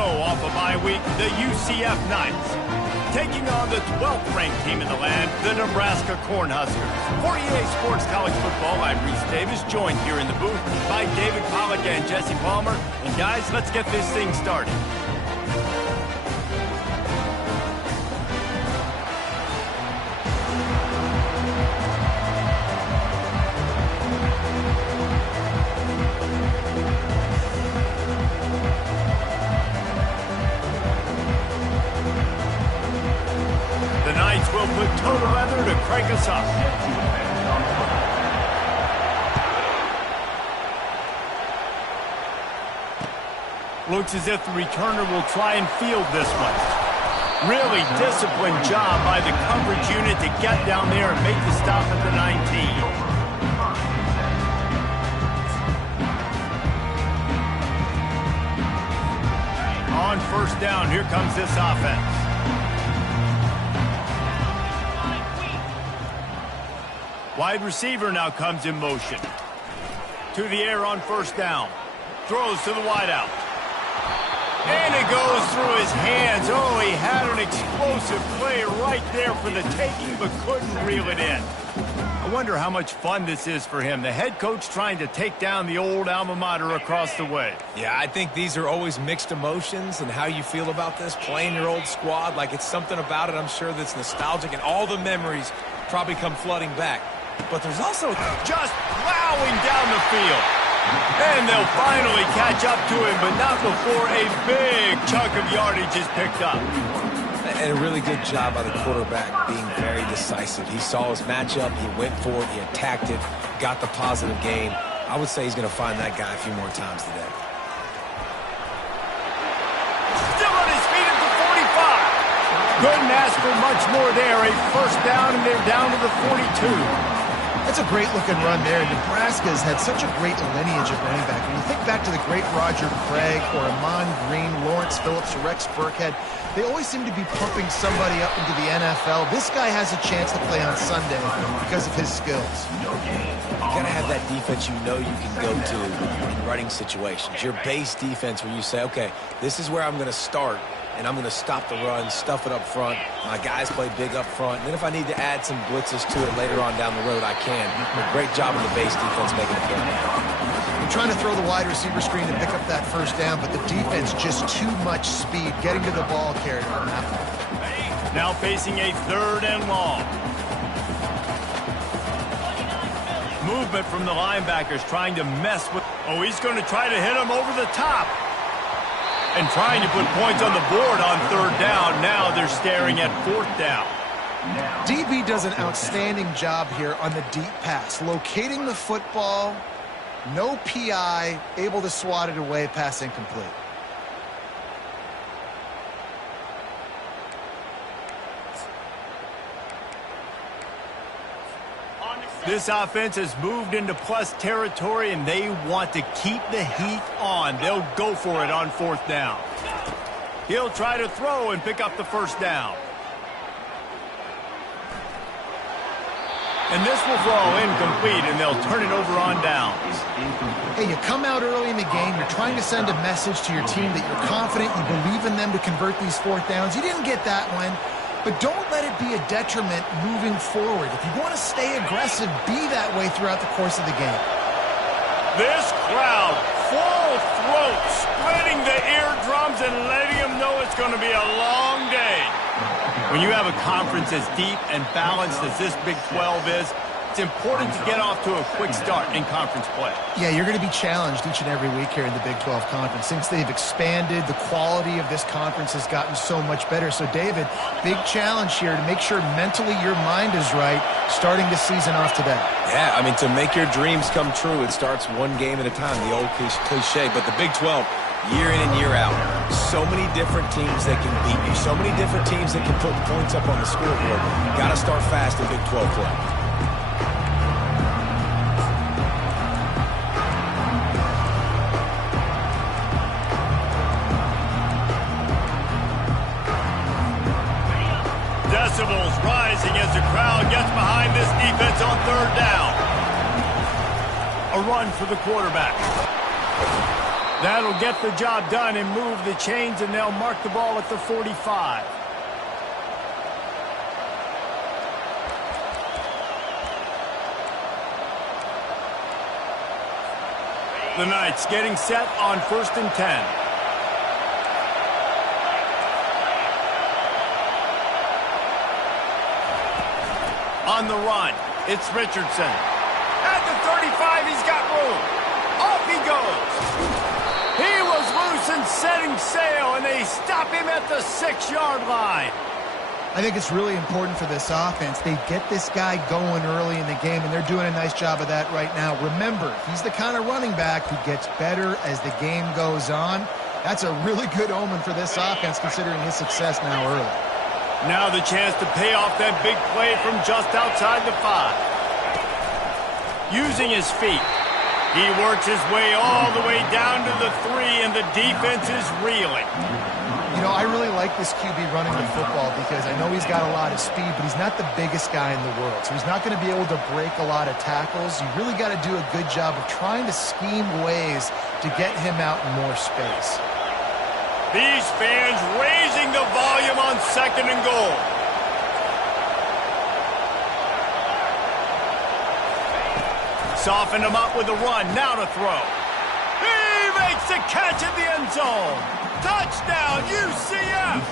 go off a bye week, the UcF Knights. Taking on the 12th ranked team in the land, the Nebraska Cornhuskers. For EA Sports College Football, I'm Reese Davis, joined here in the booth by David Pollack and Jesse Palmer. And guys, let's get this thing started. The Knights will put total leather to crank us up. Looks as if the returner will try and field this one. Really disciplined job by the coverage unit to get down there and make the stop at the 19. On first down, here comes this offense. Wide receiver now comes in motion. To the air on first down. Throws to the wideout. And it goes through his hands. Oh, he had an explosive play right there for the taking, but couldn't reel it in. I wonder how much fun this is for him. The head coach trying to take down the old alma mater across the way. Yeah, I think these are always mixed emotions and how you feel about this, playing your old squad. Like, it's something about it, I'm sure, that's nostalgic, and all the memories probably come flooding back. But there's also just plowing down the field. And they'll finally catch up to him, but not before a big chunk of yardage is picked up. And a really good job by the quarterback being very decisive. He saw his matchup, he went for it, he attacked it, got the positive gain. I would say he's going to find that guy a few more times today. Still on his feet at the 45. Couldn't ask for much more there. A first down, and they're down to the 42. That's a great-looking run there. Nebraska has had such a great lineage of running back. When you think back to the great Roger Craig or Amon Green, Lawrence Phillips, or Rex Burkhead, they always seem to be pumping somebody up into the NFL. This guy has a chance to play on Sunday because of his skills. You got to have that defense you know you can go to in running situations. Your base defense where you say, okay, this is where I'm going to start. And I'm going to stop the run, stuff it up front. My guys play big up front. And then if I need to add some blitzes to it later on down the road, I can. But great job in the base defense making a play. You're trying to throw the wide receiver screen to pick up that first down, but the defense just too much speed getting to the ball carrier on that one. Now facing a third and long. Movement from the linebackers trying to mess with. Oh, he's going to try to hit him over the top. And trying to put points on the board on third down. Now they're staring at fourth down. DB does an outstanding job here on the deep pass. Locating the football, no PI, able to swat it away, pass incomplete. This offense has moved into plus territory, and they want to keep the heat on. They'll go for it on fourth down. He'll try to throw and pick up the first down. And this will fall incomplete, and they'll turn it over on downs. Hey, you come out early in the game, you're trying to send a message to your team that you're confident, you believe in them to convert these fourth downs. You didn't get that one. But don't let it be a detriment moving forward. If you want to stay aggressive, be that way throughout the course of the game. This crowd, full throat, splitting the eardrums and letting them know it's going to be a long day. When you have a conference as deep and balanced as this Big 12 is, it's important to get off to a quick start in conference play. Yeah, you're going to be challenged each and every week here in the Big 12 Conference. Since they've expanded, the quality of this conference has gotten so much better. So, David, big challenge here to make sure mentally your mind is right starting the season off today. Yeah, I mean, to make your dreams come true, it starts one game at a time, the old cliche. But the Big 12, year in and year out, so many different teams that can beat you, so many different teams that can put points up on the scoreboard. Got to start fast in Big 12 play. Decibels rising as the crowd gets behind this defense on third down. A run for the quarterback. That'll get the job done and move the chains, and they'll mark the ball at the 45. The Knights getting set on 1st and 10. On the run, it's Richardson. At the 35, he's got room. Off he goes. He was loose and setting sail, and they stop him at the 6-yard line. I think it's really important for this offense. They get this guy going early in the game, and they're doing a nice job of that right now. Remember, he's the kind of running back who gets better as the game goes on. That's a really good omen for this offense, considering his success now early. Now the chance to pay off that big play from just outside the 5. Using his feet, he works his way all the way down to the 3, and the defense is reeling. You know, I really like this QB running the football because I know he's got a lot of speed, but he's not the biggest guy in the world. So he's not going to be able to break a lot of tackles. You really got to do a good job of trying to scheme ways to get him out in more space. These fans raising the volume on 2nd and goal. Soften him up with a run. Now to throw. He makes the catch in the end zone. Touchdown, UcF!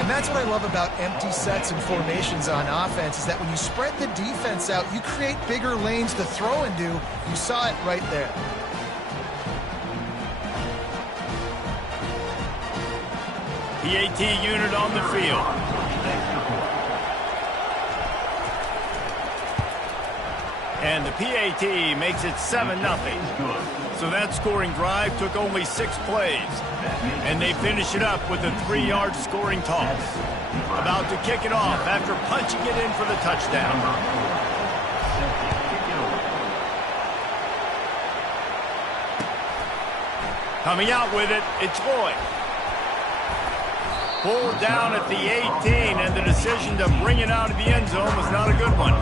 And that's what I love about empty sets and formations on offense, is that when you spread the defense out, you create bigger lanes to throw into. You saw it right there. PAT unit on the field. And the PAT makes it 7-0. So that scoring drive took only 6 plays. And they finish it up with a 3-yard scoring toss. About to kick it off after punching it in for the touchdown. Coming out with it, it's Lloyd. Pulled down at the 18, and the decision to bring it out of the end zone was not a good one.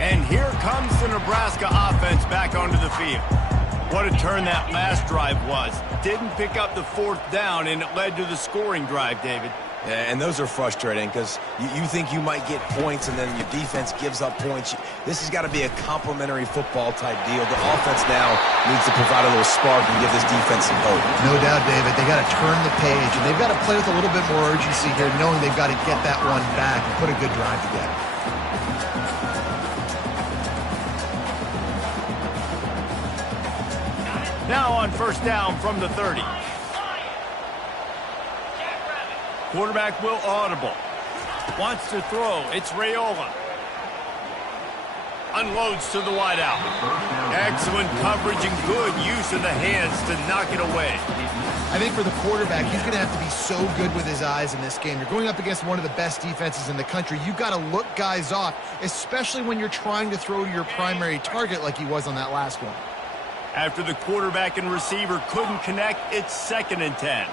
And here comes the Nebraska offense back onto the field. What a turn that last drive was. Didn't pick up the 4th down, and it led to the scoring drive, David. Yeah, and those are frustrating because you think you might get points and then your defense gives up points. This has got to be a complementary football type deal. The offense now needs to provide a little spark and give this defense some hope. No doubt, David. They got to turn the page, and they've got to play with a little bit more urgency here, knowing they've got to get that one back and put a good drive together. Now on 1st down from the 30. Quarterback will audible. Wants to throw. It's Raiola. Unloads to the wideout. Excellent coverage and good use of the hands to knock it away. I think for the quarterback, he's going to have to be so good with his eyes in this game. You're going up against one of the best defenses in the country. You've got to look guys off, especially when you're trying to throw to your primary target like he was on that last one. After the quarterback and receiver couldn't connect, it's 2nd and 10.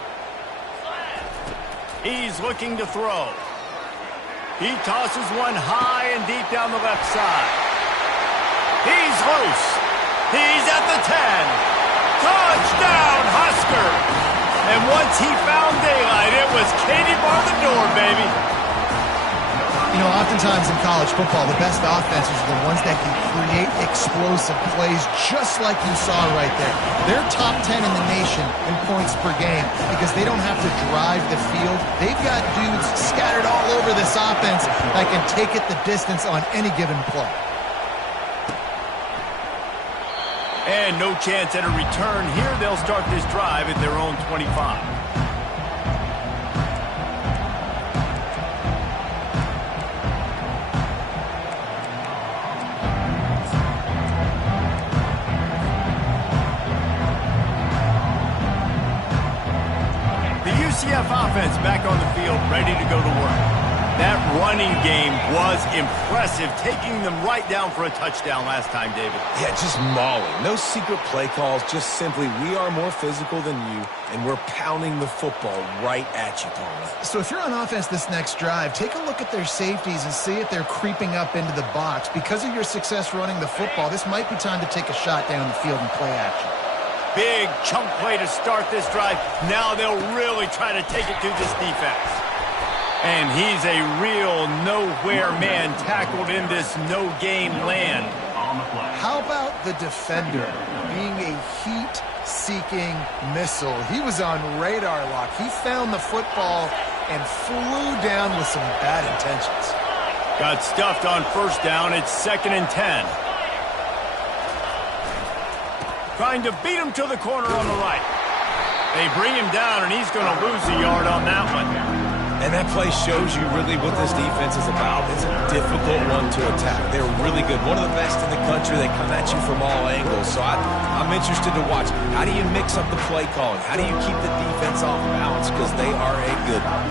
He's looking to throw. He tosses one high and deep down the left side. He's loose. He's at the 10. Touchdown, Husker! And once he found daylight, it was Katie bar the door, baby. You know, oftentimes in college football, the best offenses are the ones that can create explosive plays just like you saw right there. They're top 10 in the nation in points per game because they don't have to drive the field. They've got dudes scattered all over this offense that can take it the distance on any given play. And no chance at a return here. They'll start this drive at their own 25. UcF offense back on the field, ready to go to work. That running game was impressive, taking them right down for a touchdown last time, David. Yeah, just mauling. No secret play calls, just simply we are more physical than you, and we're pounding the football right at you, Palmer. So if you're on offense this next drive, take a look at their safeties and see if they're creeping up into the box. Because of your success running the football, this might be time to take a shot down the field and play action. Big chunk play to start this drive. Now they'll really try to take it to this defense. And he's a real nowhere man tackled in this no-gain land. How about the defender being a heat-seeking missile? He was on radar lock. He found the football and flew down with some bad intentions. Got stuffed on first down. It's 2nd and 10. Trying to beat him to the corner on the right. They bring him down, and he's going to lose a yard on that one. And that play shows you really what this defense is about. It's a difficult one to attack. They're really good. One of the best in the country. They come at you from all angles. So I'm interested to watch. How do you mix up the play calling? How do you keep the defense off balance? Because they are a good one.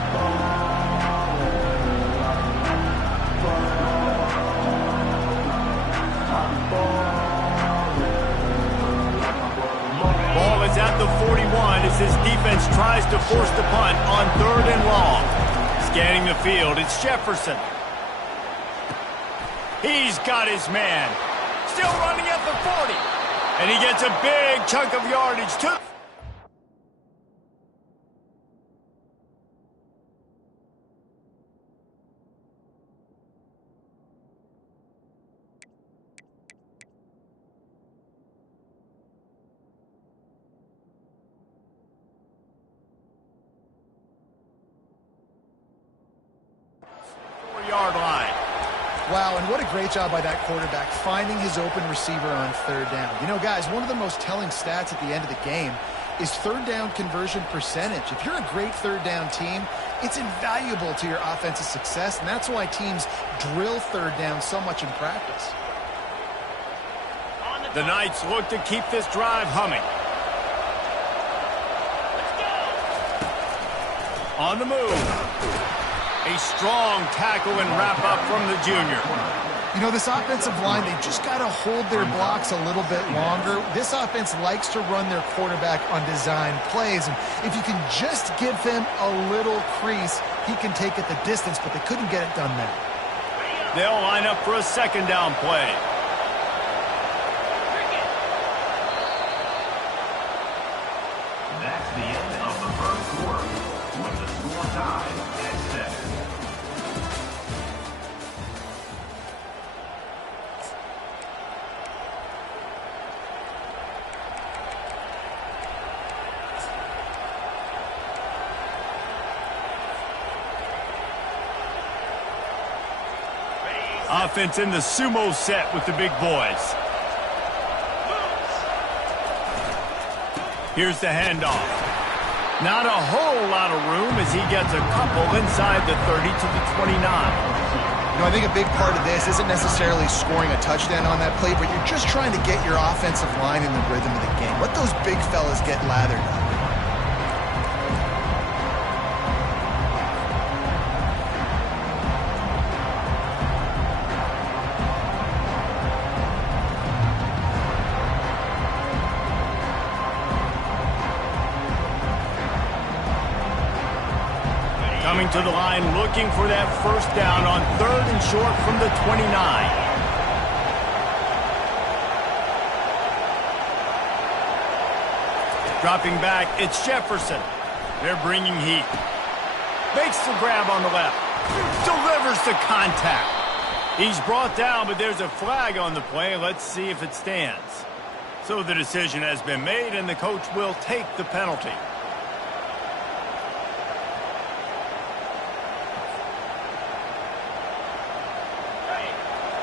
Ball is at the 41 as his defense tries to force the punt on 3rd and long. Scanning the field, it's Jefferson. He's got his man. Still running at the 40. And he gets a big chunk of yardage too. Yard line. Wow, and what a great job by that quarterback finding his open receiver on 3rd down. You know, guys, one of the most telling stats at the end of the game is 3rd down conversion percentage. If you're a great 3rd down team, it's invaluable to your offensive success, and that's why teams drill 3rd down so much in practice. The Knights look to keep this drive humming. On the move. A strong tackle and wrap-up from the junior. You know, this offensive line, they just got to hold their blocks a little bit longer. This offense likes to run their quarterback on design plays, and if you can just give him a little crease, he can take it the distance, but they couldn't get it done there. They'll line up for a 2nd down play. That's the end of the first quarter, with the score tied at 7. Offense in the sumo set with the big boys. Here's the handoff. Not a whole lot of room as he gets a couple inside the 30 to the 29. You know, I think a big part of this isn't necessarily scoring a touchdown on that play, but you're just trying to get your offensive line in the rhythm of the game. Let those big fellas get lathered up. Coming to the line, looking for that first down on 3rd and short from the 29. Dropping back, it's Jefferson. They're bringing heat. Makes the grab on the left. Delivers the contact. He's brought down, but there's a flag on the play. Let's see if it stands. So the decision has been made, and the coach will take the penalty.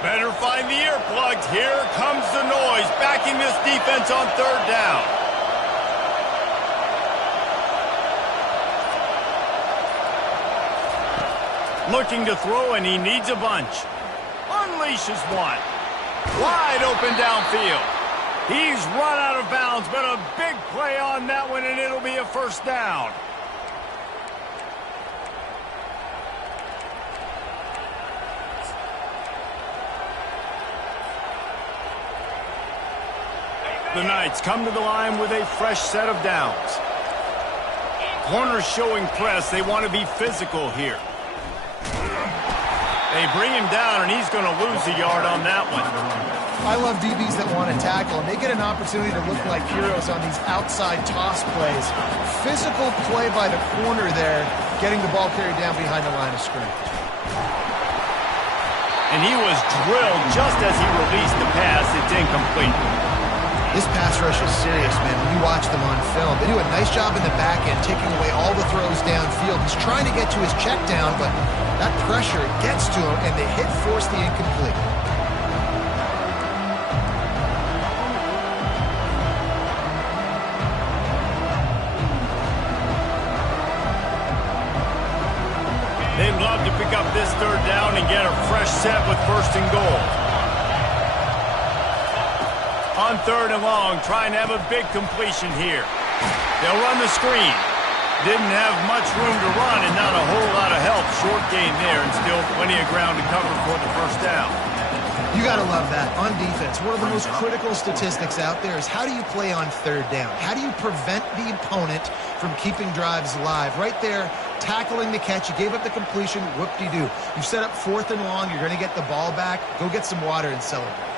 Better find the earplugs. Here comes the noise, backing this defense on 3rd down. Looking to throw, and he needs a bunch. Unleashes one. Wide open downfield. He's run out of bounds, but a big play on that one, and it'll be a first down. The Knights come to the line with a fresh set of downs. Corners showing press. They want to be physical here. They bring him down, and he's going to lose a yard on that one. I love DBs that want to tackle, and they get an opportunity to look like heroes on these outside toss plays. Physical play by the corner there, getting the ball carried down behind the line of scrimmage. And he was drilled just as he released the pass. It's incomplete. This pass rush is serious, man. When you watch them on film, they do a nice job in the back end, taking away all the throws downfield. He's trying to get to his check down, but that pressure gets to him, and the hit forced the incomplete. They'd love to pick up this third down and get a fresh set with 1st and goal. On 3rd and long, trying to have a big completion here. They'll run the screen. Didn't have much room to run and not a whole lot of help. Short gain there and still plenty of ground to cover for the 1st down. You got to love that. On defense, one of the most critical statistics out there is how do you play on 3rd down? How do you prevent the opponent from keeping drives alive? Right there, tackling the catch. You gave up the completion. Whoop-de-doo. You set up 4th and long. You're going to get the ball back. Go get some water and celebrate.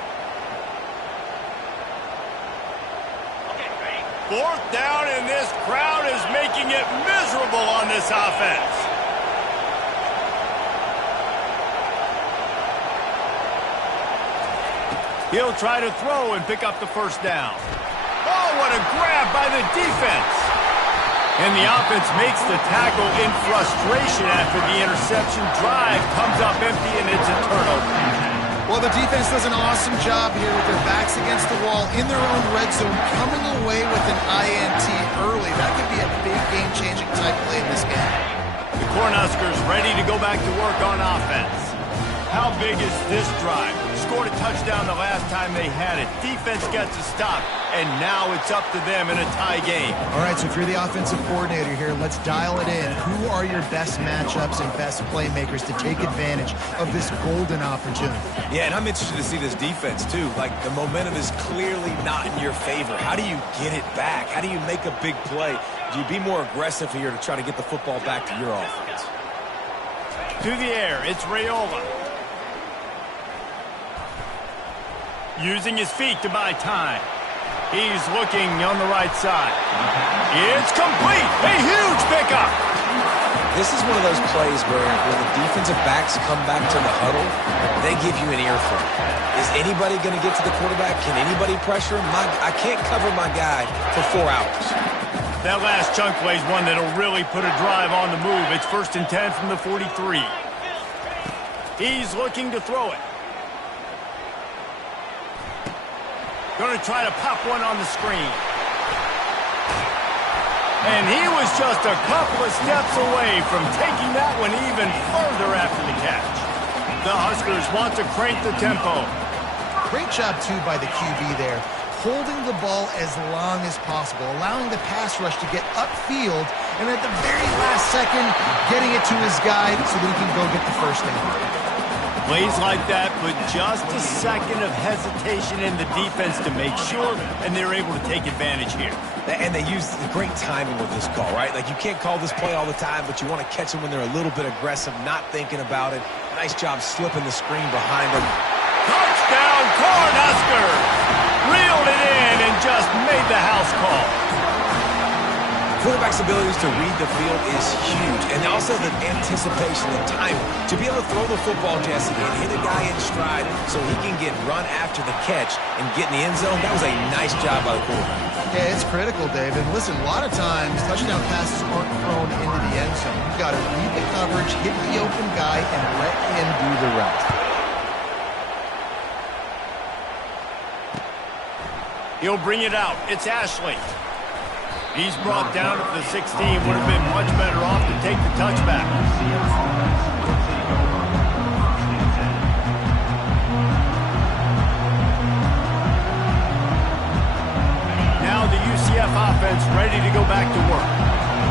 4th down, and this crowd is making it miserable on this offense. He'll try to throw and pick up the 1st down. Oh, what a grab by the defense. And the offense makes the tackle in frustration after the interception. Drive comes up empty, and it's a turnover. Well, the defense does an awesome job here with their backs against the wall in their own red zone, coming away with an INT early. That could be a big game-changing type play in this game. The Cornhuskers ready to go back to work on offense. How big is this drive? Scored a touchdown the last time they had it. Defense gets a stop, and now it's up to them in a tie game. All right, so if you're the offensive coordinator here, let's dial it in. Who are your best matchups and best playmakers to take advantage of this golden opportunity? Yeah, and I'm interested to see this defense, too. Like, the momentum is clearly not in your favor. How do you get it back? How do you make a big play? Do you be more aggressive here to try to get the football back to your offense? To the air, it's Raiola. Using his feet to buy time. He's looking on the right side. It's complete. A huge pickup. This is one of those plays where the defensive backs come back to the huddle, they give you an earful. Is anybody going to get to the quarterback? Can anybody pressure him? I can't cover my guy for 4 hours. That last chunk play is one that'll really put a drive on the move. It's 1st and 10 from the 43. He's looking to throw it. Going to try to pop one on the screen. And he was just a couple of steps away from taking that one even further after the catch. The Huskers want to crank the tempo. Great job, too, by the QB there. Holding the ball as long as possible, allowing the pass rush to get upfield, and at the very last second, getting it to his guy so that he can go get the 1st down. Plays like that put just a second of hesitation in the defense to make sure, and they're able to take advantage here. And they use the great timing with this call, right? Like, you can't call this play all the time, but you want to catch them when they're a little bit aggressive, not thinking about it. Nice job slipping the screen behind them. Touchdown, Cornhuskers! Reeled it in and just made the house call. Quarterback's abilities to read the field is huge, and also the anticipation, the timing. To be able to throw the football, Jesse, and hit a guy in stride so he can get run after the catch and get in the end zone, that was a nice job by the quarterback. Yeah, it's critical, Dave. And listen, a lot of times, touchdown passes aren't thrown into the end zone. You've got to read the coverage, hit the open guy, and let him do the rest. He'll bring it out. It's Ashley. He's brought down at the 16. Would have been much better off to take the touchback. Now the UcF offense ready to go back to work.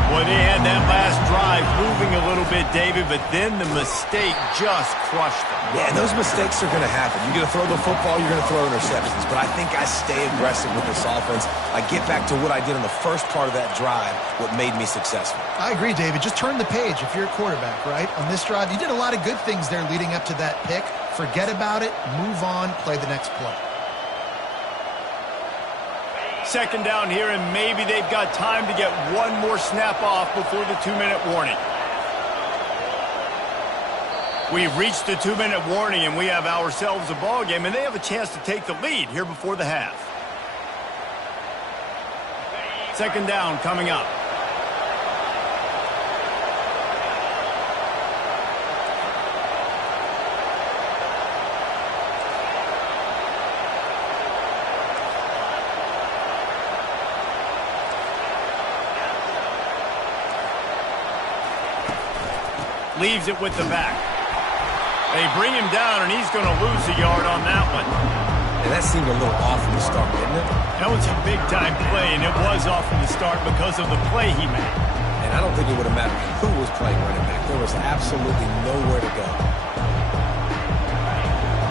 Boy, they had that last drive moving a little little bit, David, but then the mistake just crushed them. Yeah, and those mistakes are going to happen. You're going to throw the football, you're going to throw interceptions. But I think I stay aggressive with this offense. I get back to what I did on the first part of that drive, what made me successful. I agree, David. Just turn the page if you're a quarterback, right? On this drive, you did a lot of good things there leading up to that pick. Forget about it, move on, play the next play. Second down here, and maybe they've got time to get one more snap off before the 2-minute warning. We've reached the 2-minute warning, and we have ourselves a ball game, and they have a chance to take the lead here before the half. Second down coming up. Leaves it with the back. They bring him down, and he's going to lose a yard on that one. And that seemed a little off from the start, didn't it? That was a big-time play, and it was off from the start because of the play he made. And I don't think it would have mattered who was playing running back. There was absolutely nowhere to go.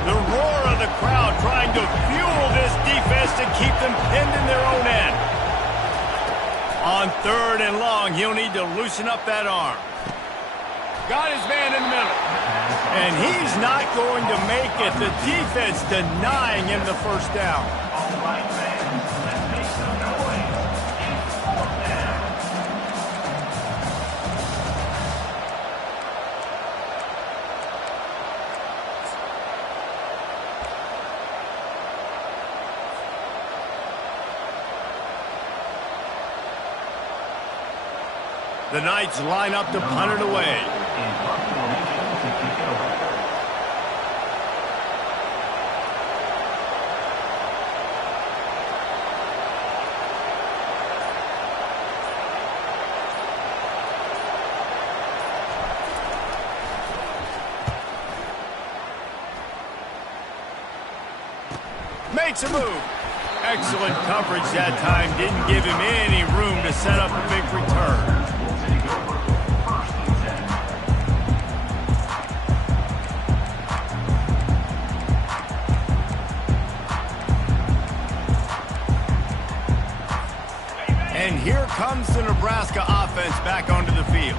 The roar of the crowd trying to fuel this defense to keep them pinned in their own end. On 3rd and long, he'll need to loosen up that arm. Got his man in the middle. And he's not going to make it. The defense denying him the first down. All right, fans, let's make some noise. It's fourth down. The Knights line up to punt it away. Makes a move. Excellent coverage that time. Didn't give him any room to set up a big return. And here comes the Nebraska offense back onto the field.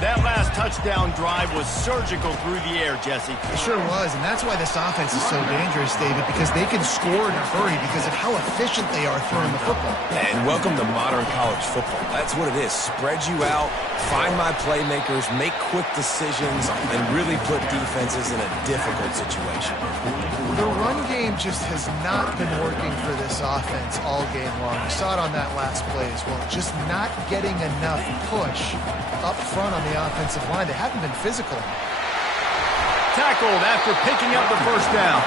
That last touchdown drive was surgical through the air, Jesse. It sure was, and that's why this offense is so dangerous, David, because they can score in a hurry because of how efficient they are throwing the football. And welcome to modern college football. That's what it is. Spread you out, find my playmakers, make quick decisions, and really put defenses in a difficult situation. The run game just has not been working for this offense all game long. You saw it on that last play as well. Just not getting enough push up front on the offensive line. They haven't been physical. Tackled after picking up the first down.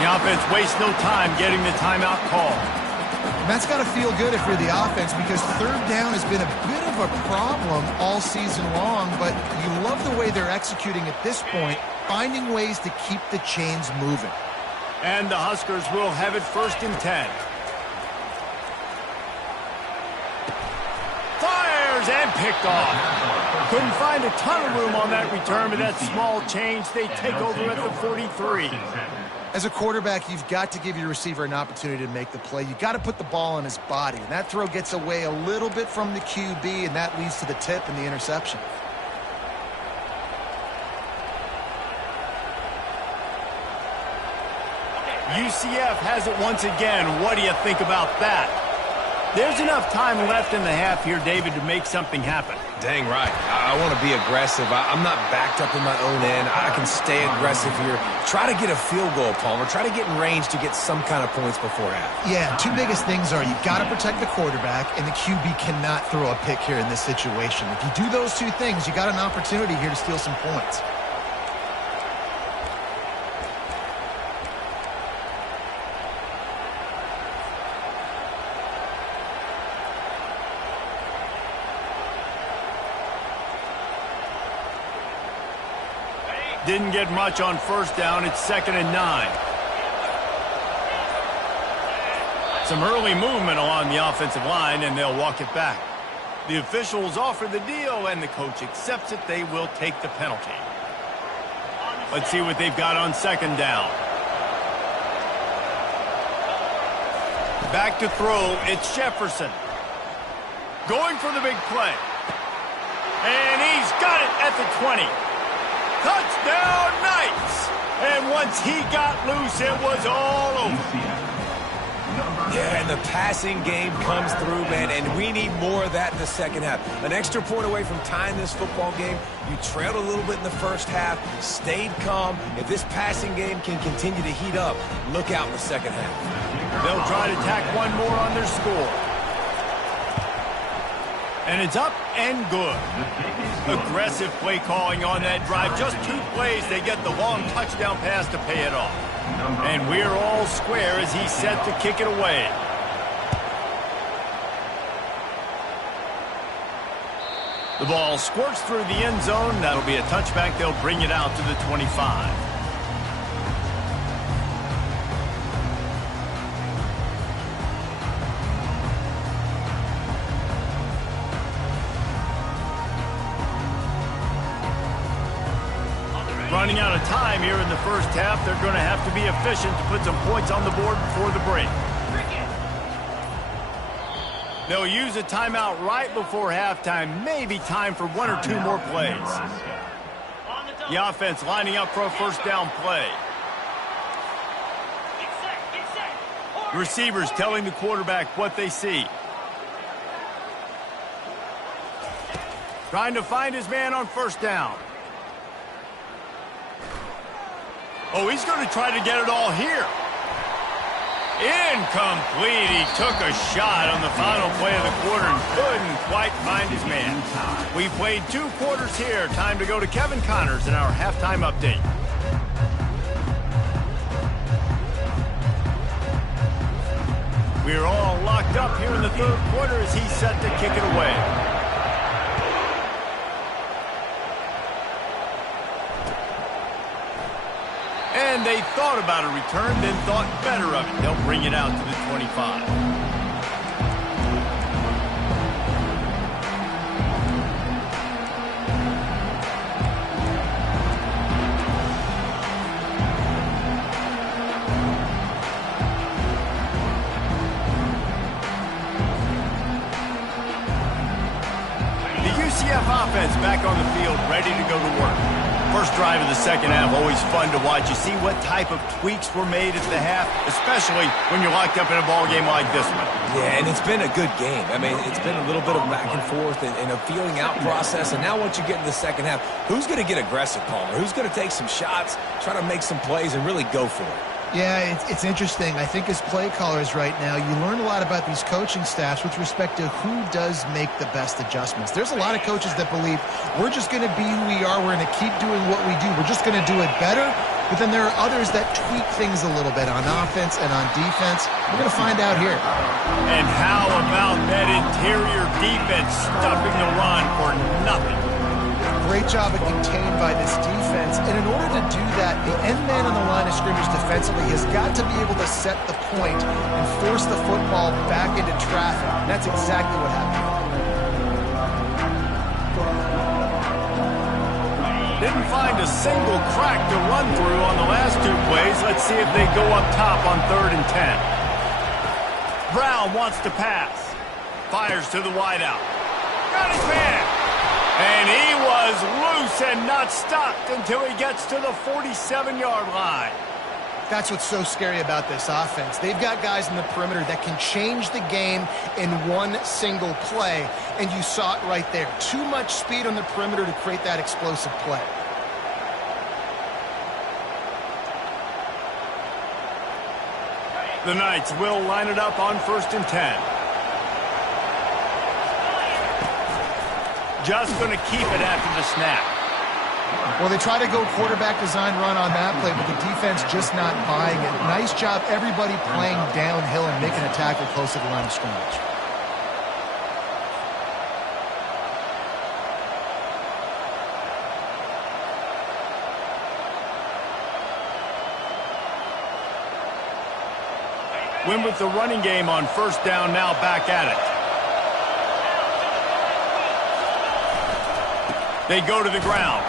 The offense wastes no time getting the timeout call. And that's got to feel good if you're the offense, because 3rd down has been a bit of a problem all season long, but you love the way they're executing at this point, finding ways to keep the chains moving. And the Huskers will have it 1st and 10. Fires and picked off. Couldn't find a ton of room on that return, but that small change, they take over at the 43. As a quarterback, you've got to give your receiver an opportunity to make the play. You've got to put the ball on his body, and that throw gets away a little bit from the QB, and that leads to the tip and the interception. UcF has it once again. What do you think about that? There's enough time left in the half here, David, to make something happen. Dang right. I want to be aggressive. I'm not backed up in my own end. I can stay aggressive here. Try to get a field goal, Palmer. Try to get in range to get some kind of points before half. Yeah, two biggest things are you've got to protect the quarterback, and the QB cannot throw a pick here in this situation. If you do those two things, you got an opportunity here to steal some points. Didn't get much on 1st down. It's 2nd and 9. Some early movement along the offensive line, and they'll walk it back. The officials offer the deal, and the coach accepts it. They will take the penalty. Let's see what they've got on second down. Back to throw, it's Jefferson. Going for the big play. And he's got it at the 20. Touchdown, Knights! And once he got loose, it was all over. Yeah, and the passing game comes through, man, and we need more of that in the second half. An extra point away from tying this football game. You trailed a little bit in the first half, stayed calm. If this passing game can continue to heat up, look out in the second half. They'll try to tack one more on their score. And it's up and good. Aggressive play calling on that drive. Just 2 plays, they get the long touchdown pass to pay it off. And we're all square as he's set to kick it away. The ball squirts through the end zone. That'll be a touchback. They'll bring it out to the 25. Running out of time here in the first half. They're going to have to be efficient to put some points on the board before the break. They'll use a timeout right before halftime. Maybe time for 1 or 2 more plays. The offense lining up for a first down play. The receivers telling the quarterback what they see. Trying to find his man on first down. Oh, he's going to try to get it all here. Incomplete. He took a shot on the final play of the quarter and couldn't quite find his man. We played 2 quarters here. Time to go to Kevin Connors in our halftime update. We're all locked up here in the third quarter as he's set to kick it away. And they thought about a return, then thought better of it. They'll bring it out to the 25. The UcF offense back on the field, ready to go to work. First drive of the second half, always fun to watch. You see what type of tweaks were made at the half, especially when you're locked up in a ball game like this one. Yeah, and it's been a good game. I mean, it's been a little bit of back and forth and a feeling out process. And now once you get in the second half, who's going to get aggressive, Palmer? Who's going to take some shots, try to make some plays, and really go for it? Yeah, it's interesting. I think as play callers right now, you learn a lot about these coaching staffs with respect to who does make the best adjustments. There's a lot of coaches that believe we're just going to be who we are. We're going to keep doing what we do. We're just going to do it better. But then there are others that tweak things a little bit on offense and on defense. We're going to find out here. And how about that interior defense stuffing the run for nothing? Great job of contained by this defense. And in order to do that, the end man on the line of scrimmage defensively has got to be able to set the point and force the football back into traffic. And that's exactly what happened. Didn't find a single crack to run through on the last 2 plays. Let's see if they go up top on 3rd and 10. Brown wants to pass. Fires to the wideout. Got his man. And he was loose and not stopped until he gets to the 47-yard line. That's what's so scary about this offense. They've got guys in the perimeter that can change the game in one single play, and you saw it right there. Too much speed on the perimeter to create that explosive play. The Knights will line it up on 1st and 10. Just going to keep it after the snap. Well, they try to go quarterback design run on that play, but the defense just not buying it. Nice job, everybody playing downhill and making a tackle close to the line of scrimmage. Win with the running game on 1st down, now back at it. They go to the ground.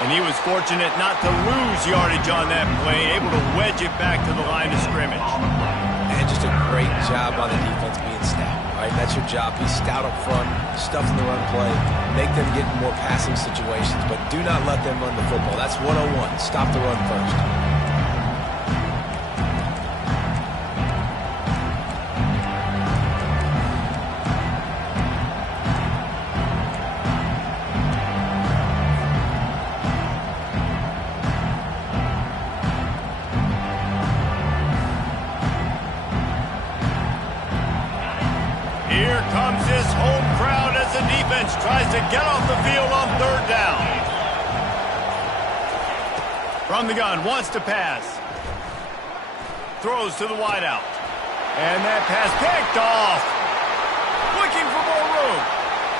And he was fortunate not to lose yardage on that play, able to wedge it back to the line of scrimmage. And just a great job on the defense being stout, right? That's your job. Be stout up front, stuff in the run play, make them get in more passing situations, but do not let them run the football. That's 101. Stop the run first. Here comes his home crowd as the defense tries to get off the field on third down. From the gun, wants to pass. Throws to the wideout. And that pass picked off. Looking for more room.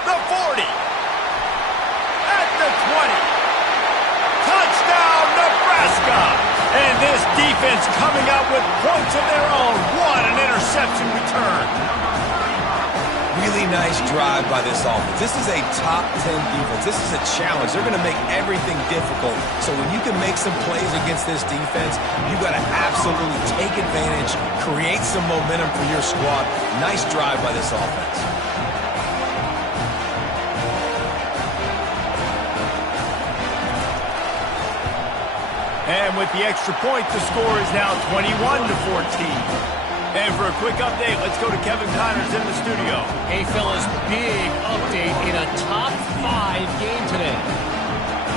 The 40. At the 20. Touchdown, Nebraska! And this defense coming out with points of their own. What an interception return. Really nice drive by this offense. This is a top 10 defense. This is a challenge. They're going to make everything difficult. So when you can make some plays against this defense, you got to absolutely take advantage, create some momentum for your squad. Nice drive by this offense. And with the extra point, the score is now 21-14. And for a quick update, let's go to Kevin Connors in the studio. Hey, fellas, big update in a top 5 game today.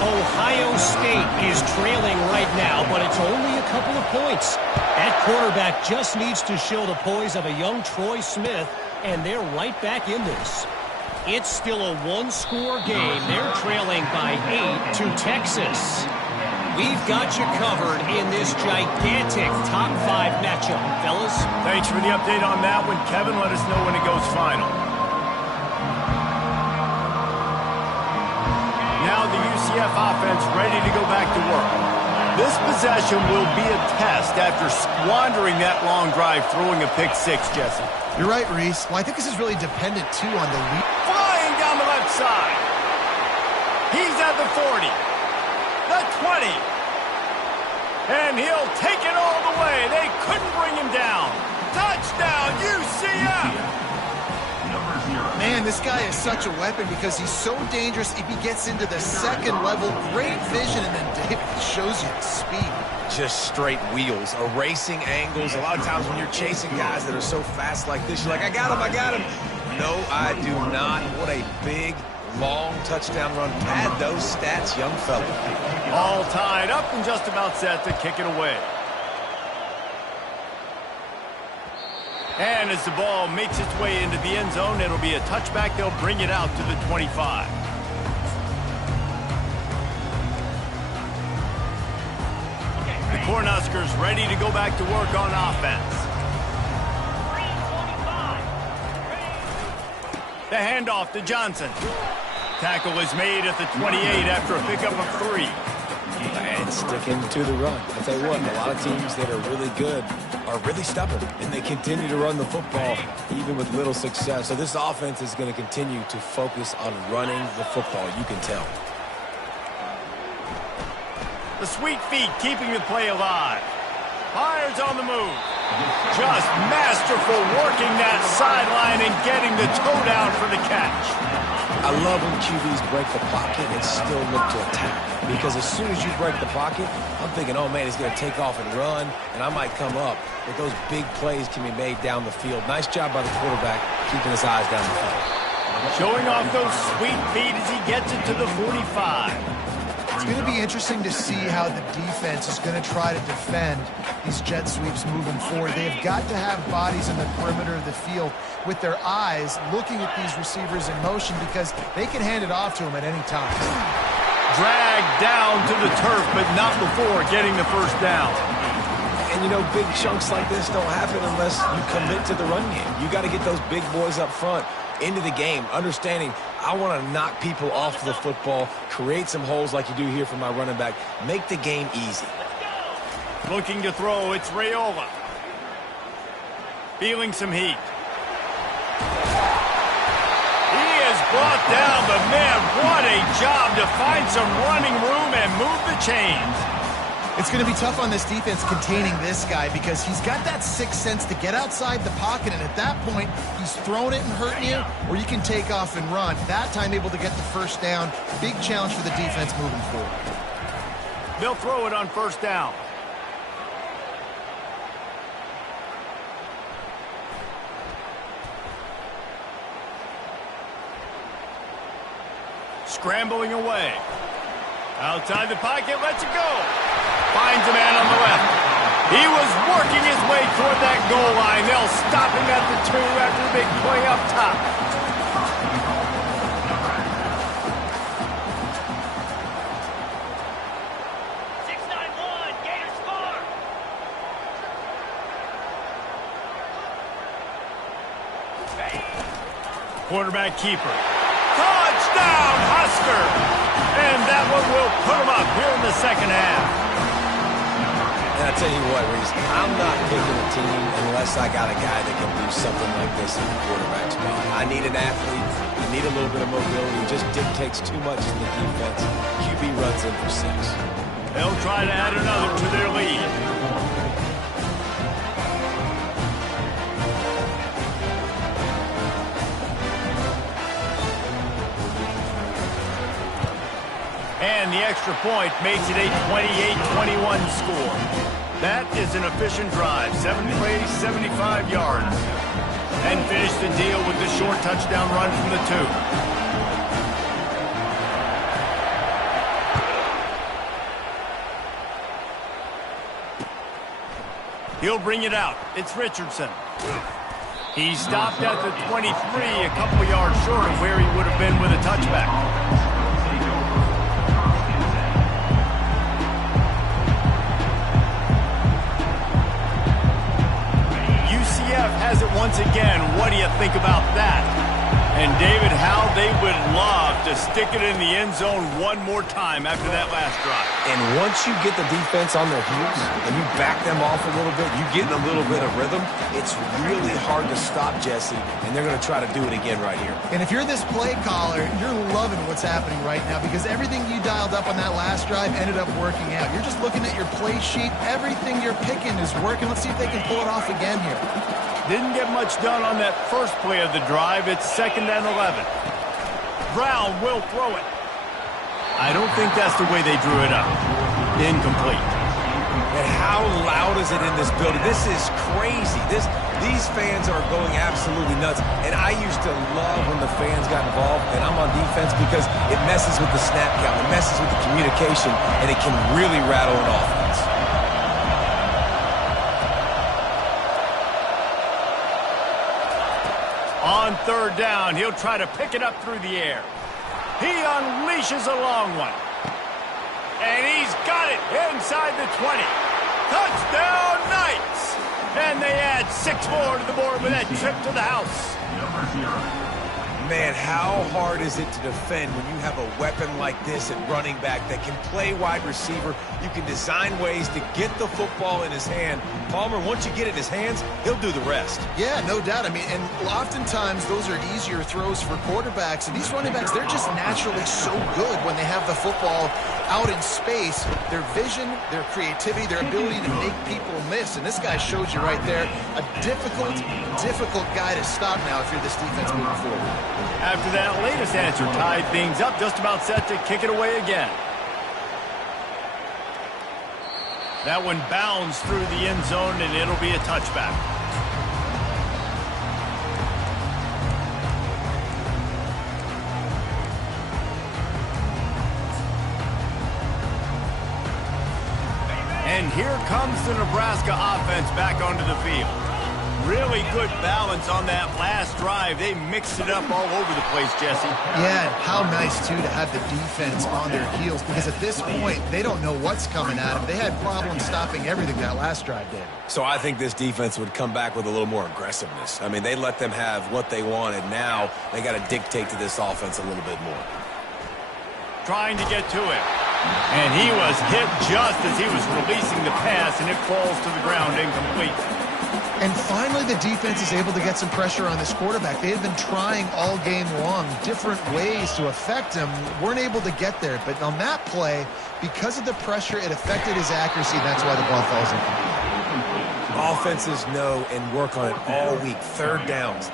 Ohio State is trailing right now, but it's only a couple of points. That quarterback just needs to show the poise of a young Troy Smith, and they're right back in this. It's still a one-score game. They're trailing by 8 to Texas. We've got you covered in this gigantic top 5 matchup, fellas. Thanks for the update on that one, Kevin. Let us know when it goes final. Now the UcF offense ready to go back to work. This possession will be a test after squandering that long drive throwing a pick six, Jesse. You're right, Reese. Well, I think this is really dependent, too, on the lead. Flying down the left side. He's at the 40. The 20. And he'll take it all the way. They couldn't bring him down. Touchdown, UcF! Man, this guy is such a weapon because he's so dangerous if he gets into the second level. Great vision, and then David shows you the speed. Just straight wheels, erasing angles. A lot of times when you're chasing guys that are so fast like this, you're like, I got him. No, I do not. What a big, long touchdown run. Pad those stats, young fella. All tied up and just about set to kick it away. And as the ball makes its way into the end zone, it'll be a touchback. They'll bring it out to the 25. The Cornhuskers ready to go back to work on offense. The handoff to Johnson. Tackle is made at the 28 after a pickup of 3. And sticking to the run. I'll tell you what, a lot of teams that are really good are really stubborn, and they continue to run the football even with little success. So this offense is going to continue to focus on running the football. You can tell. The sweet feet keeping the play alive. Fires on the move. Just masterful working that sideline and getting the toe down for the catch. I love when QBs break the pocket and still look to attack. Because as soon as you break the pocket, I'm thinking, oh, man, he's going to take off and run, and I might come up. But those big plays can be made down the field. Nice job by the quarterback keeping his eyes down the field. Showing off those sweet feet as he gets it to the 45. It's going to be interesting to see how the defense is going to try to defend these jet sweeps moving forward. They've got to have bodies in the perimeter of the field with their eyes looking at these receivers in motion because they can hand it off to them at any time. Dragged down to the turf, but not before getting the first down. And, you know, big chunks like this don't happen unless you commit to the run game. You got to get those big boys up front into the game, understanding I want to knock people off the football, create some holes like you do here for my running back, make the game easy. Looking to throw, it's Raiola. Feeling some heat. He is Brought down, but man, what a job to find some running room and move the chains. It's going to be tough on this defense containing this guy because he's got that sixth sense to get outside the pocket, and at that point, he's throwing it and hurting you, or you can take off and run. That time able to get the first down. Big challenge for the defense moving forward. They'll throw it on first down. Scrambling away. Outside the pocket, lets it go. Finds a man on the left. He was working his way toward that goal line. They'll stop him at the 2 after the big play up top. Quarterback keeper. Touchdown, Husker! And that one will put them up here in the second half. And I tell you what, Reese, I'm not picking a team unless I got a guy that can do something like this in the quarterback spot. I need an athlete. I need a little bit of mobility. It just dictates too much in the defense. QB runs in for 6. They'll try to add another to their lead. And the extra point makes it a 28-21 score. That is an efficient drive. 7 plays, 75 yards. And finish the deal with the short touchdown run from the 2. He'll bring it out. It's Richardson. He stopped at the 23, a couple yards short of where he would have been with a touchback. UcF has it once again. What do you think about that? And David, how they would love to stick it in the end zone one more time after that last drive. And once you get the defense on their heels and you back them off a little bit, you get in a little bit of rhythm, it's really hard to stop Jesse, and they're going to try to do it again right here. And if you're this play caller, you're loving what's happening right now because everything you dialed up on that last drive ended up working out. You're just looking at your play sheet. Everything you're picking is working. Let's see if they can pull it off again here. Didn't get much done on that first play of the drive. It's 2nd and 11. Brown will throw it. I don't think that's the way they drew it up. Incomplete. And how loud is it in this building? This is crazy. These fans are going absolutely nuts. And I used to love when the fans got involved, and I'm on defense because it messes with the snap count. It messes with the communication, and it can really rattle an offense. On 3rd down, he'll try to pick it up through the air. He unleashes a long one. And he's got it inside the 20. Touchdown, Knights! And they add 6 more to the board with that trip to the house. Man, how hard is it to defend when you have a weapon like this at running back that can play wide receiver? You can design ways to get the football in his hand. Palmer, once you get it in his hands, he'll do the rest. Yeah, no doubt. I mean, and oftentimes those are easier throws for quarterbacks. And these running backs, they're just naturally so good when they have the football out in space. Their vision, their creativity, their ability to make people miss. And this guy showed you right there a difficult guy to stop now if you're this defense moving forward. After that latest answer tied things up, just about set to kick it away again. That one bounds through the end zone, and it'll be a touchback. And here comes the Nebraska offense back onto the field. Really good balance on that last drive. They mixed it up all over the place, Jesse. Yeah, how nice, too, to have the defense on their heels because at this point, they don't know what's coming at them. They had problems stopping everything that last drive did. So I think this defense would come back with a little more aggressiveness. I mean, they let them have what they wanted. Now they got to dictate to this offense a little bit more. Trying to get to him. And he was hit just as he was releasing the pass, and it falls to the ground incomplete. And finally, the defense is able to get some pressure on this quarterback. They had been trying all game long different ways to affect him. Weren't able to get there. But on that play, because of the pressure, it affected his accuracy. That's why the ball falls incomplete. Offenses know and work on it all week. Third downs.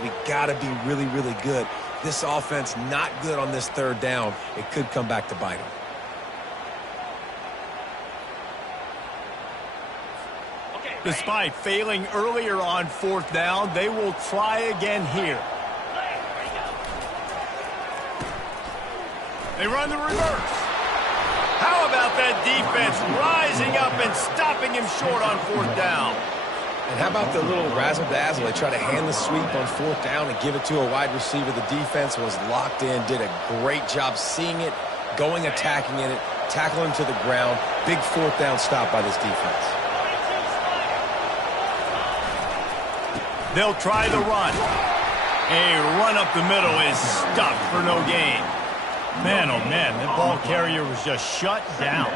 We got to be really, really good. This offense not good on this third down. It could come back to bite them. Despite failing earlier on fourth down, they will try again here. They run the reverse. How about that defense rising up and stopping him short on fourth down? And how about the little razzle-dazzle? They try to hand the sweep on fourth down and give it to a wide receiver. The defense was locked in, did a great job seeing it, going, attacking in it, tackling him to the ground. Big fourth down stop by this defense. They'll try the run. A run up the middle is stuck for no gain. Man, oh man, that ball carrier was just shut down.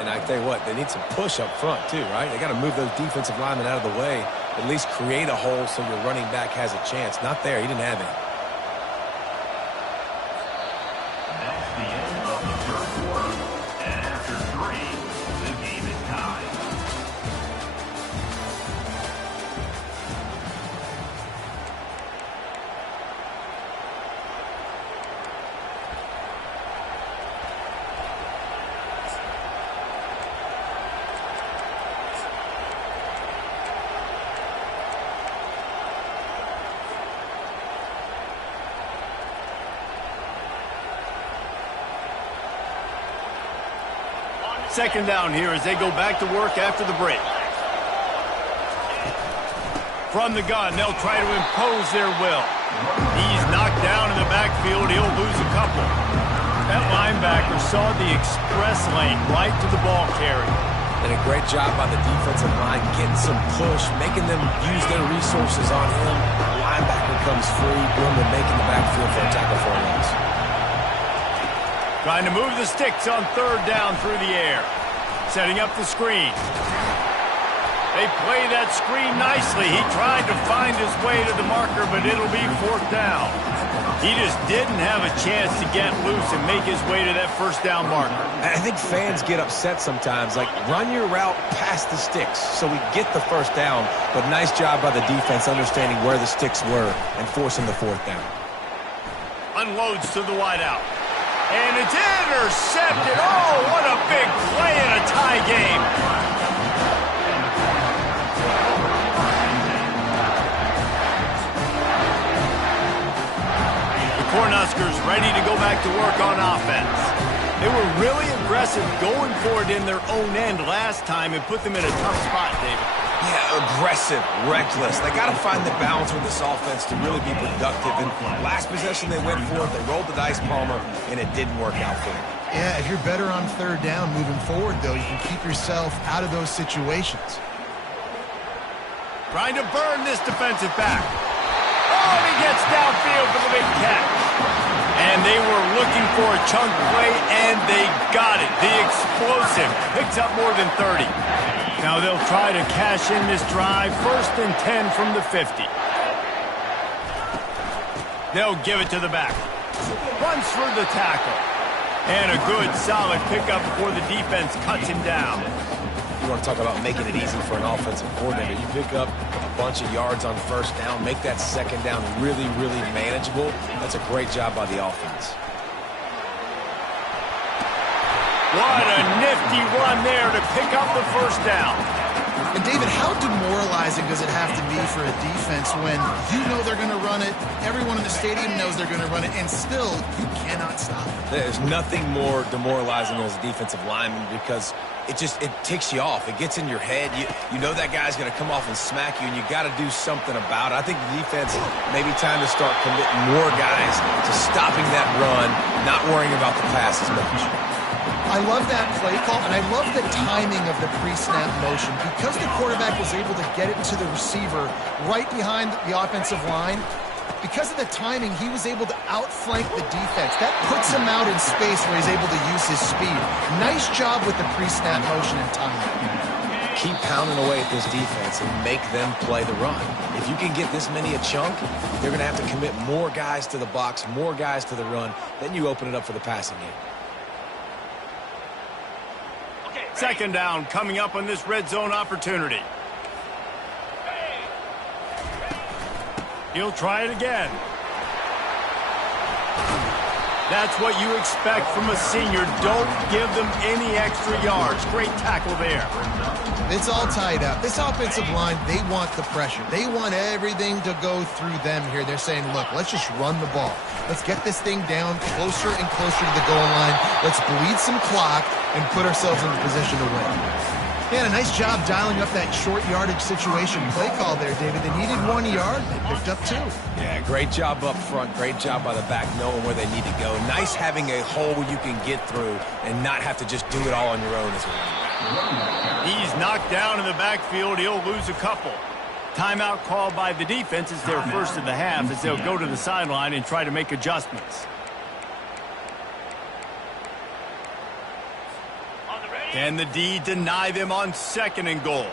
And I tell you what, they need some push up front too, right? They got to move those defensive linemen out of the way, at least create a hole so your running back has a chance. Not there, he didn't have any. That's the end of the third quarter. And after 3, the game is tied. Second down here as they go back to work after the break. From the gun, they'll try to impose their will. He's knocked down in the backfield. He'll lose a couple. That linebacker saw the express lane right to the ball carrier. And a great job by the defensive line, getting some push, making them use their resources on him. The linebacker comes free, boom, and making the backfield for a tackle for a loss. Trying to move the sticks on third down through the air. Setting up the screen. They play that screen nicely. He tried to find his way to the marker, but it'll be fourth down. He just didn't have a chance to get loose and make his way to that first down marker. I think fans get upset sometimes, like run your route past the sticks so we get the first down, but nice job by the defense understanding where the sticks were and forcing the fourth down. Unloads to the wideout. And it's intercepted. Oh, what a big play in a tie game. The Cornhuskers ready to go back to work on offense. They were really aggressive going for it in their own end last time and put them in a tough spot, David. Yeah, aggressive, reckless. They got to find the balance with this offense to really be productive. And last possession they went for it, they rolled the dice, Palmer, and it didn't work out for them. Yeah, if you're better on third down moving forward, though, you can keep yourself out of those situations. Trying to burn this defensive back. Oh, and he gets downfield for the big catch. And they were looking for a chunk play, and they got it. The explosive picks up more than 30. Now they'll try to cash in this drive. 1st and 10 from the 50. They'll give it to the back. Runs for the tackle. And a good, solid pickup before the defense cuts him down. You want to talk about making it easy for an offensive coordinator. You pick up a bunch of yards on first down, make that second down really, really manageable. That's a great job by the offense. What a nifty run there to pick up the first down. And David, how demoralizing does it have to be for a defense when you know they're going to run it, everyone in the stadium knows they're going to run it, and still you cannot stop it? There's nothing more demoralizing as a defensive lineman because it ticks you off. It gets in your head. You know that guy's going to come off and smack you, and you got to do something about it. I think the defense maybe time to start committing more guys to stopping that run, not worrying about the pass as much. I love that play call, and I love the timing of the pre-snap motion. Because the quarterback was able to get it to the receiver right behind the offensive line, because of the timing, he was able to outflank the defense. That puts him out in space where he's able to use his speed. Nice job with the pre-snap motion and timing. keep pounding away at this defense and make them play the run. If you can get this many a chunk, they're going to have to commit more guys to the box, more guys to the run. Then you open it up for the passing game. Second down coming up on this red zone opportunity. He'll try it again. That's what you expect from a senior. Don't give them any extra yards. Great tackle there. It's all tied up. This offensive line, they want the pressure. They want everything to go through them here. They're saying, look, let's just run the ball. Let's get this thing down closer and closer to the goal line. Let's bleed some clock and put ourselves in a position to win. Yeah, a nice job dialing up that short yardage situation play call there, David. They needed 1 yard. They picked up 2. Yeah, great job up front. Great job by the back, knowing where they need to go. Nice having a hole you can get through and not have to just do it all on your own as a running back. He's knocked down in the backfield. He'll lose a couple. Timeout called by the defense. It's their first of the half as they'll go to the sideline and try to make adjustments. Can the D deny them on 2nd and goal?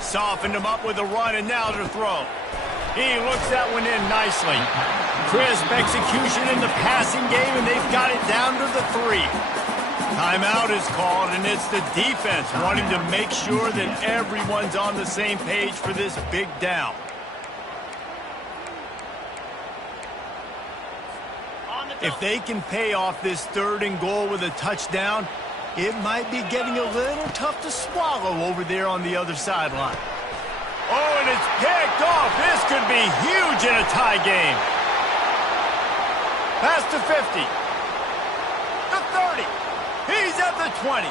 Softened him up with a run, and now to throw. He looks that one in nicely. Crisp execution in the passing game, and they've got it down to the 3. Timeout is called, and it's the defense wanting to make sure that everyone's on the same page for this big down. If they can pay off this 3rd and goal with a touchdown, it might be getting a little tough to swallow over there on the other sideline. Oh, and it's picked off. This could be huge in a tie game. Pass to 50. The 30. He's at the 20.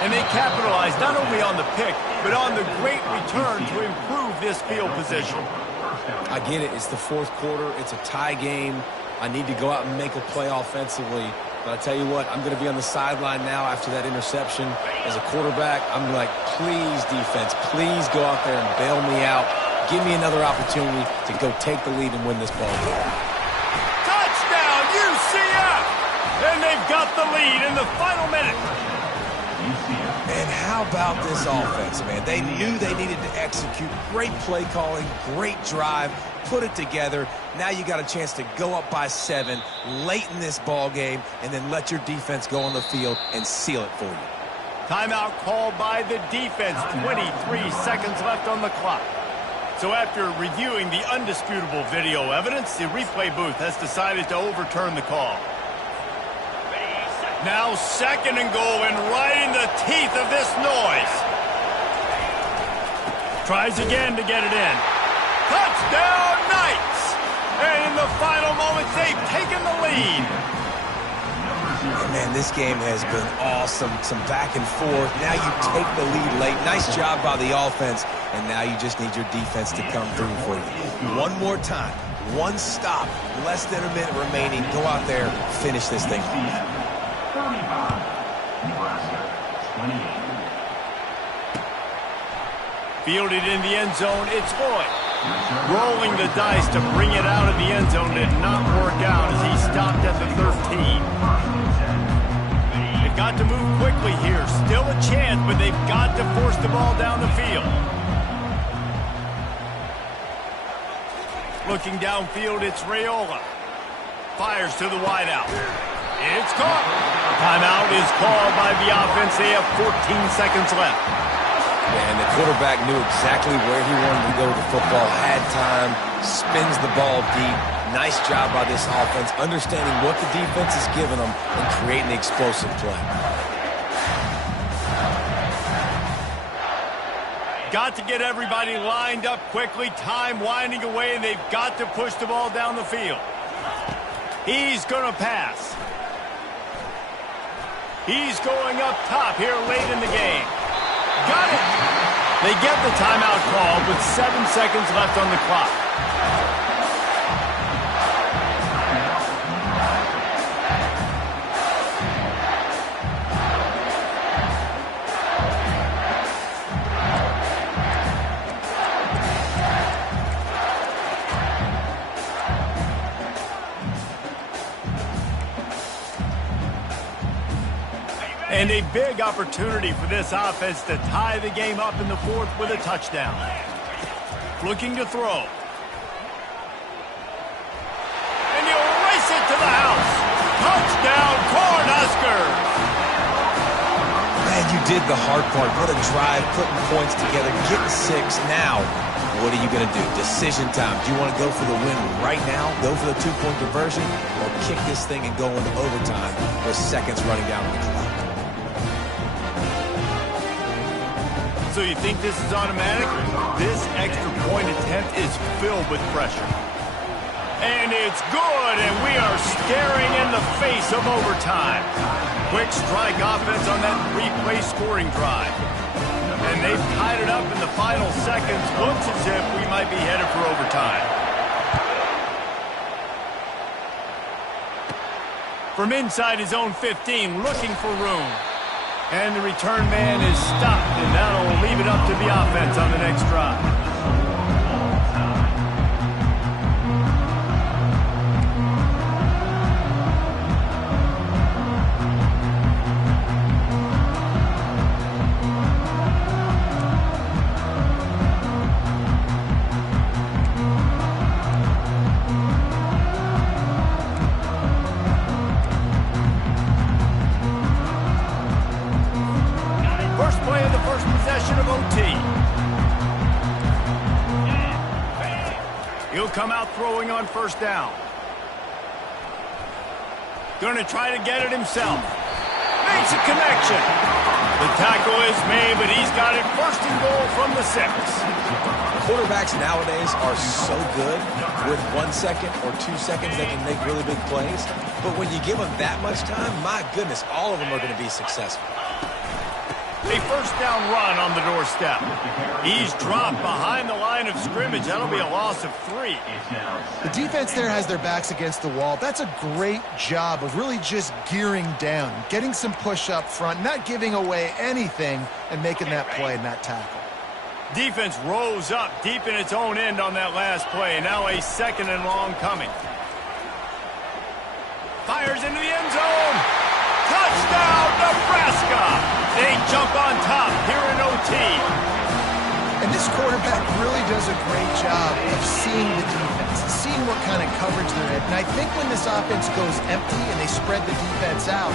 And they capitalize not only on the pick, but on the great return to improve this field position. I get it. It's the 4th quarter. It's a tie game. I need to go out and make a play offensively. But I tell you what, I'm going to be on the sideline now after that interception. As a quarterback, I'm like, please, defense, please go out there and bail me out. Give me another opportunity to go take the lead and win this ball game. Touchdown, UCF! And they've got the lead in the final minute. And how about this offense, man? They knew they needed to execute. Great play calling, great drive, put it together. Now you got a chance to go up by 7 late in this ball game and then let your defense go on the field and seal it for you. Timeout called by the defense. 23 seconds left on the clock. So after reviewing the undisputable video evidence, the replay booth has decided to overturn the call. Now 2nd and goal, and right in the teeth of this noise. Tries again to get it in. Touchdown, Knights! And in the final moments, they've taken the lead. Man, this game has been awesome. Some back and forth. Now you take the lead late. Nice job by the offense. And now you just need your defense to come through for you. One more time. One stop. Less than a minute remaining. Go out there. Finish this thing. 35, Nebraska, 28. Fielded in the end zone, it's Lloyd. Rolling the dice to bring it out of the end zone did not work out as he stopped at the 13. They've got to move quickly here. Still a chance, but they've got to force the ball down the field. Looking downfield, it's Raiola. Fires to the wideout. It's caught. Timeout is called by the offense. They have 14 seconds left. And the quarterback knew exactly where he wanted to go with the football, had time, spins the ball deep. Nice job by this offense, understanding what the defense is giving them and creating the explosive play. Got to get everybody lined up quickly. Time winding away, and they've got to push the ball down the field. He's going to pass. He's going up top here late in the game. Got it! They get the timeout called with 7 seconds left on the clock. And a big opportunity for this offense to tie the game up in the fourth with a touchdown. Looking to throw. And he'll race it to the house. Touchdown, Cornhuskers! Man, you did the hard part. What a drive, putting points together, getting 6. Now, what are you going to do? Decision time. Do you want to go for the win right now, go for the 2-point conversion, or kick this thing and go into overtime with seconds running down the clock? So you think this is automatic? This extra point attempt is filled with pressure. And it's good, and we are staring in the face of overtime. Quick strike offense on that 3-play scoring drive. And they've tied it up in the final seconds. Looks as if we might be headed for overtime. From inside his own 15, looking for room. And the return man is stopped, and that'll leave it up to the offense on the next drive. Come out throwing on first down. Going to try to get it himself. Makes a connection. The tackle is made, but he's got it first and goal from the 6. Quarterbacks nowadays are so good. With 1 second or 2 seconds, they can make really big plays. But when you give them that much time, my goodness, all of them are going to be successful. A first down run on the doorstep. He's dropped behind the line of scrimmage. That'll be a loss of 3. The defense there has their backs against the wall. That's a great job of really just gearing down, getting some push up front, not giving away anything, and making that play and that tackle. Defense rose up deep in its own end on that last play. Now a 2nd and long coming. Fires into the end zone. Touchdown, Nebraska! They jump on top here in OT. And this quarterback really does a great job of seeing the defense, seeing what kind of coverage they're in. And I think when this offense goes empty and they spread the defense out,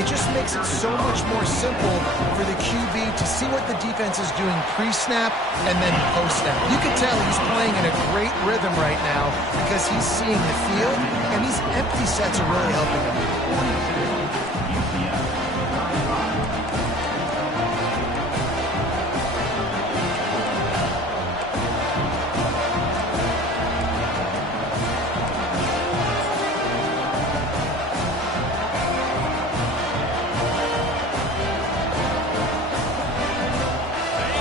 it just makes it so much more simple for the QB to see what the defense is doing pre-snap and then post-snap. You can tell he's playing in a great rhythm right now because he's seeing the field, and these empty sets are really helping him.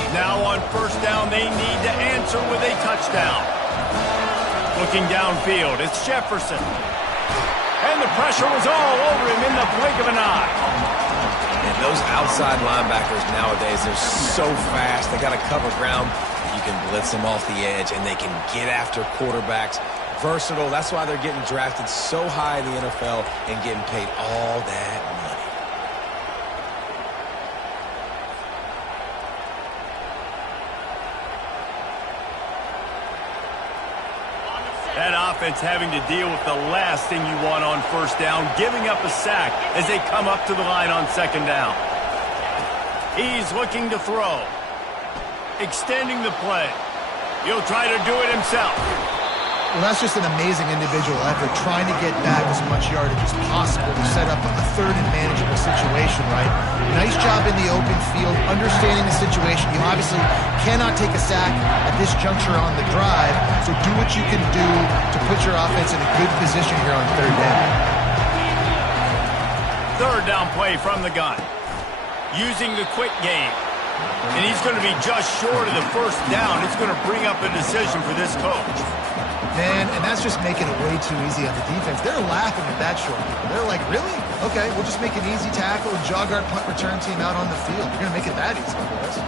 Now on first down, they need to answer with a touchdown. Looking downfield, it's Jefferson. And the pressure was all over him in the blink of an eye. And those outside linebackers nowadays, they're so fast. They got to cover ground. You can blitz them off the edge, and they can get after quarterbacks. Versatile. That's why they're getting drafted so high in the NFL and getting paid all that money. That offense having to deal with the last thing you want on first down, giving up a sack as they come up to the line on 2nd down. He's looking to throw. Extending the play. He'll try to do it himself. Well, that's just an amazing individual effort, trying to get back as much yardage as possible to set up a 3rd and manageable situation, right? Nice job in the open field, understanding the situation. You obviously cannot take a sack at this juncture on the drive, so do what you can do to put your offense in a good position here on 3rd down. 3rd down play from the gun. Using the quick game. And he's going to be just short of the first down. It's going to bring up a decision for this coach. Man, and that's just making it way too easy on the defense. They're laughing at that short. They're like, really? Okay, we'll just make an easy tackle and jog our punt return team out on the field. You're going to make it that easy for us.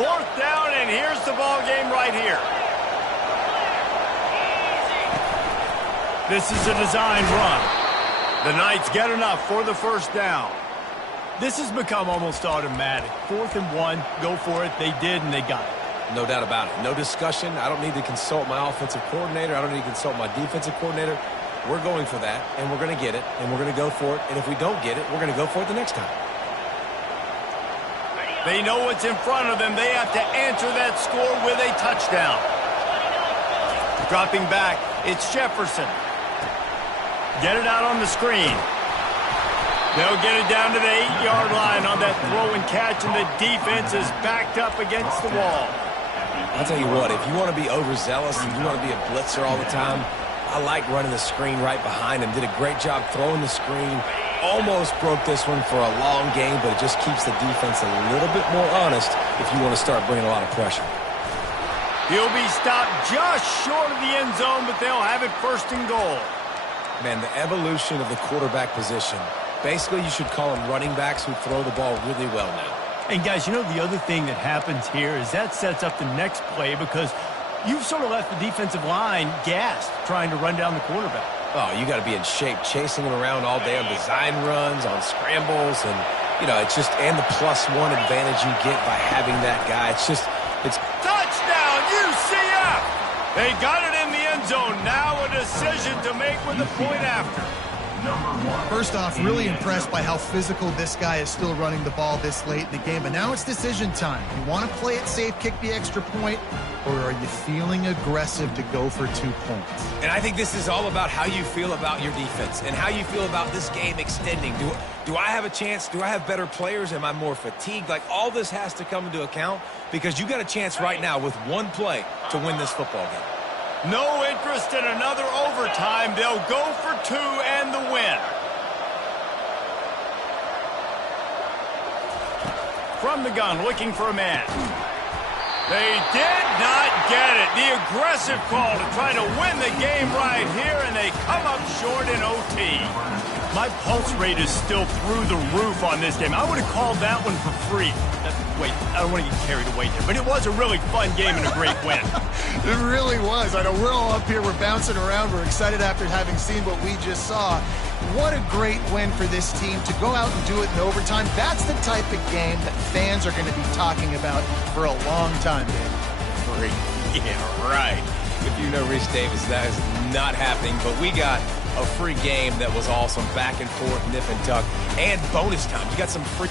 4th down, and here's the ball game right here. This is a designed run. The Knights get enough for the first down. This has become almost automatic. 4th and 1, go for it. They did, and they got it. No doubt about it. No discussion. I don't need to consult my offensive coordinator. I don't need to consult my defensive coordinator. We're going for that, and we're going to get it, and we're going to go for it. And if we don't get it, we're going to go for it the next time. They know what's in front of them. They have to answer that score with a touchdown. Dropping back, it's Jefferson. Get it out on the screen. They'll get it down to the 8-yard line on that throw and catch, and the defense is backed up against the wall. I'll tell you what, if you want to be overzealous and you want to be a blitzer all the time, I like running the screen right behind him. Did a great job throwing the screen. Almost broke this one for a long game, but it just keeps the defense a little bit more honest if you want to start bringing a lot of pressure. He'll be stopped just short of the end zone, but they'll have it 1st and goal. Man, the evolution of the quarterback position. Basically, you should call them running backs who throw the ball really well now. And guys, you know the other thing that happens here is that sets up the next play because you've sort of left the defensive line gassed trying to run down the quarterback. Oh, you got to be in shape, chasing him around all day on design runs, on scrambles, and, you know, it's just, and the +1 advantage you get by having that guy. It's touchdown, UcF! They got it in the end zone. Now a decision to make with the point after. First off, really impressed by how physical this guy is still running the ball this late in the game. But now it's decision time. You want to play it safe, kick the extra point, or are you feeling aggressive to go for 2 points? And I think this is all about how you feel about your defense and how you feel about this game extending. Do I have a chance? Do I have better players? Am I more fatigued? Like, all this has to come into account because you got a chance right now with one play to win this football game. No interest in another overtime. They'll go for 2 and the win. From the gun, looking for a man. They did not get it. The aggressive call to try to win the game right here, and they come up short in OT. My pulse rate is still through the roof on this game. I would have called that one for free. Wait, I don't want to get carried away there, but it was a really fun game and a great win. It really was. I know we're all up here, we're bouncing around, we're excited after having seen what we just saw. What a great win for this team to go out and do it in overtime. That's the type of game that fans are going to be talking about for a long time, Dave. Free. Yeah, right. If you know Rich Davis, that is not happening, but we got a free game that was awesome, back and forth, nip and tuck, and bonus time. You got some free...